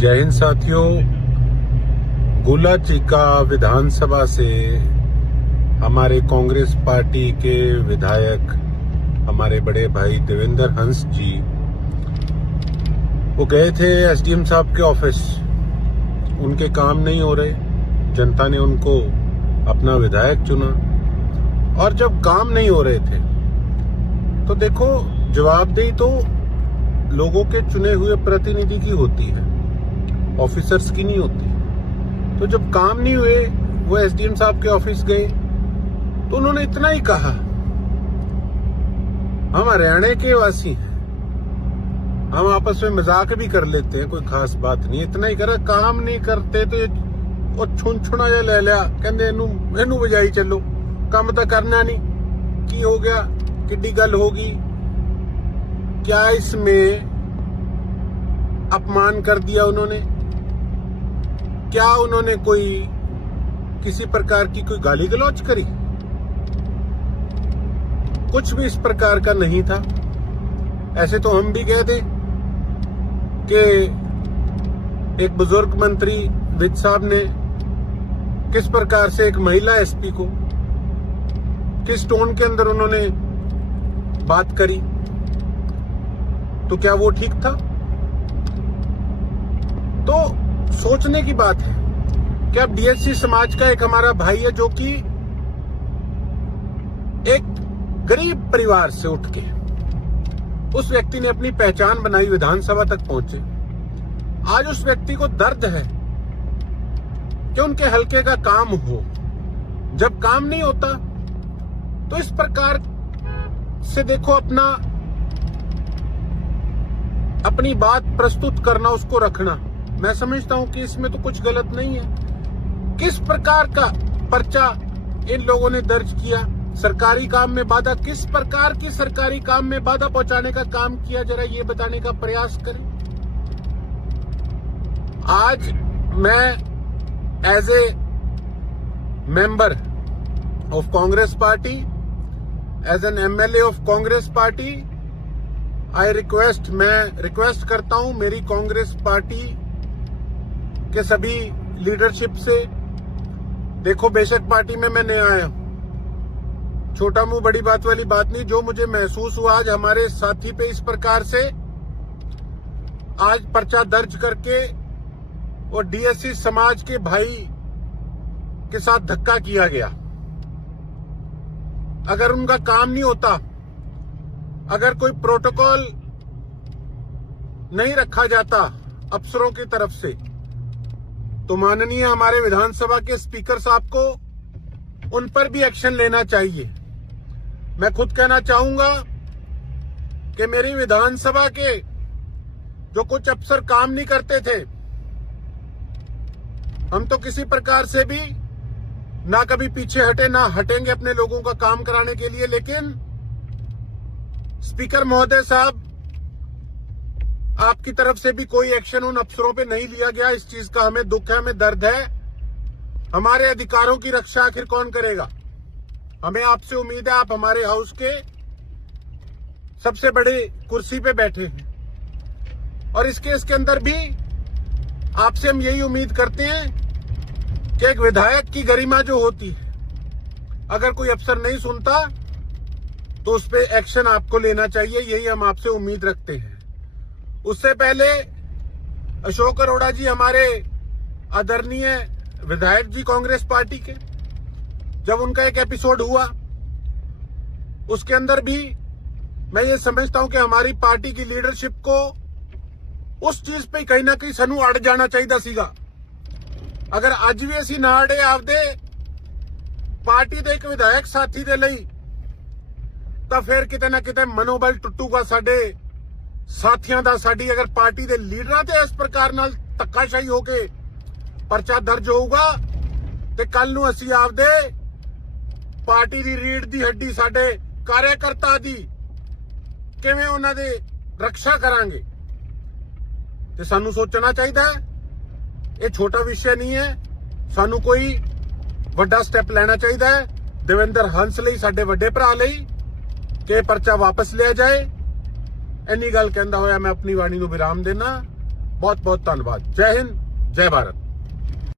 जय हिंद साथियों। गुला चीका विधानसभा से हमारे कांग्रेस पार्टी के विधायक हमारे बड़े भाई देवेंद्र हंस जी वो गए थे एसडीएम साहब के ऑफिस। उनके काम नहीं हो रहे, जनता ने उनको अपना विधायक चुना और जब काम नहीं हो रहे थे तो देखो जवाबदेही तो लोगों के चुने हुए प्रतिनिधि की होती है, ऑफिसर्स की नहीं होती। तो जब काम नहीं हुए वो एसडीएम साहब के ऑफिस गए तो उन्होंने इतना ही कहा, हम हरियाणा के वासी हैं, हम आपस में मजाक भी कर लेते हैं, कोई खास बात नहीं। इतना ही करा, काम नहीं करते तो वो छुनछुना जा ले लिया, कहते इनू बजाई चलो, काम तो करना नहीं, की हो गया, किड्डी गल होगी। क्या इसमें अपमान कर दिया उन्होंने? क्या उन्होंने कोई किसी प्रकार की कोई गाली गलौज करी? कुछ भी इस प्रकार का नहीं था। ऐसे तो हम भी कह दें कि एक बुजुर्ग मंत्री विज साहब ने किस प्रकार से एक महिला एसपी को किस टोन के अंदर उन्होंने बात करी, तो क्या वो ठीक था? तो सोचने की बात है कि अब डीएससी समाज का एक हमारा भाई है जो कि एक गरीब परिवार से उठ के उस व्यक्ति ने अपनी पहचान बनाई, विधानसभा तक पहुंचे। आज उस व्यक्ति को दर्द है कि उनके हलके का काम हो। जब काम नहीं होता तो इस प्रकार से देखो अपनी बात प्रस्तुत करना, उसको रखना, मैं समझता हूं कि इसमें तो कुछ गलत नहीं है। किस प्रकार का पर्चा इन लोगों ने दर्ज किया, सरकारी काम में बाधा, किस प्रकार की सरकारी काम में बाधा पहुंचाने का काम किया, जरा ये बताने का प्रयास करें। आज मैं as a member of Congress party, as an MLA of Congress party, मैं रिक्वेस्ट करता हूं मेरी कांग्रेस पार्टी के सभी लीडरशिप से। देखो बेशक पार्टी में मैं नया आया हूं, छोटा मुंह बड़ी बात वाली बात नहीं। जो मुझे महसूस हुआ आज हमारे साथी पे इस प्रकार से आज पर्चा दर्ज करके और डीएससी समाज के भाई के साथ धक्का किया गया। अगर उनका काम नहीं होता, अगर कोई प्रोटोकॉल नहीं रखा जाता अफसरों की तरफ से, तो माननीय हमारे विधानसभा के स्पीकर साहब को उन पर भी एक्शन लेना चाहिए। मैं खुद कहना चाहूंगा कि मेरी विधानसभा के जो कुछ अफसर काम नहीं करते थे, हम तो किसी प्रकार से भी ना कभी पीछे हटे ना हटेंगे अपने लोगों का काम कराने के लिए। लेकिन स्पीकर महोदय साहब, आपकी तरफ से भी कोई एक्शन उन अफसरों पे नहीं लिया गया। इस चीज का हमें दुख है, हमें दर्द है। हमारे अधिकारों की रक्षा आखिर कौन करेगा? हमें आपसे उम्मीद है, आप हमारे हाउस के सबसे बड़े कुर्सी पे बैठे हैं और इस केस के अंदर भी आपसे हम यही उम्मीद करते हैं कि एक विधायक की गरिमा जो होती है, अगर कोई अफसर नहीं सुनता तो उस पर एक्शन आपको लेना चाहिए, यही हम आपसे उम्मीद रखते हैं। उससे पहले अशोक अरोड़ा जी हमारे आदरणीय विधायक जी कांग्रेस पार्टी के, जब उनका एक एपिसोड हुआ उसके अंदर भी मैं ये समझता हूं कि हमारी पार्टी की लीडरशिप को उस चीज पे कहीं ना कहीं सानू अड़ जाना चाहिए सीगा। अगर आज भी असी ना अड़े आपदे पार्टी दे एक विधायक साथी दे लई, ਤਾਂ ਫਿਰ ਕਿਤੇ ਨਾ ਕਿਤੇ ਮਨੋਬਲ ਟੁੱਟੂਗਾ ਸਾਡੇ ਸਾਥੀਆਂ ਦਾ। ਸਾਡੀ ਅਗਰ ਪਾਰਟੀ ਦੇ ਲੀਡਰਾਂ ਤੇ ਇਸ ਪ੍ਰਕਾਰ ਨਾਲ ਧੱਕਾਸ਼ਾਹੀ ਹੋ ਕੇ ਪਰਚਾ ਦਰਜ ਹੋਊਗਾ ਤੇ ਕੱਲ ਨੂੰ ਅਸੀਂ ਆਪਦੇ ਪਾਰਟੀ ਦੀ ਰੀੜ ਦੀ ਹੱਡੀ ਸਾਡੇ ਕਾਰਜਕਰਤਾ ਦੀ ਕਿਵੇਂ ਉਹਨਾਂ ਦੇ ਰੱਖਿਆ ਕਰਾਂਗੇ, ਤੇ ਸਾਨੂੰ ਸੋਚਣਾ ਚਾਹੀਦਾ ਹੈ। ਇਹ ਛੋਟਾ ਵਿਸ਼ਾ ਨਹੀਂ ਹੈ, ਸਾਨੂੰ ਕੋਈ ਵੱਡਾ ਸਟੈਪ ਲੈਣਾ ਚਾਹੀਦਾ ਹੈ ਦੇਵੇਂਦਰ ਹੰਸ ਲਈ, ਸਾਡੇ ਵੱਡੇ ਭਰਾ ਲਈ, ਕਿ पर्चा वापस लिया जाए। इन्नी गल कहंदा होया मैं अपनी वाणी नूं विराम देना। बहुत बहुत धन्यवाद। जय हिंद, जय भारत।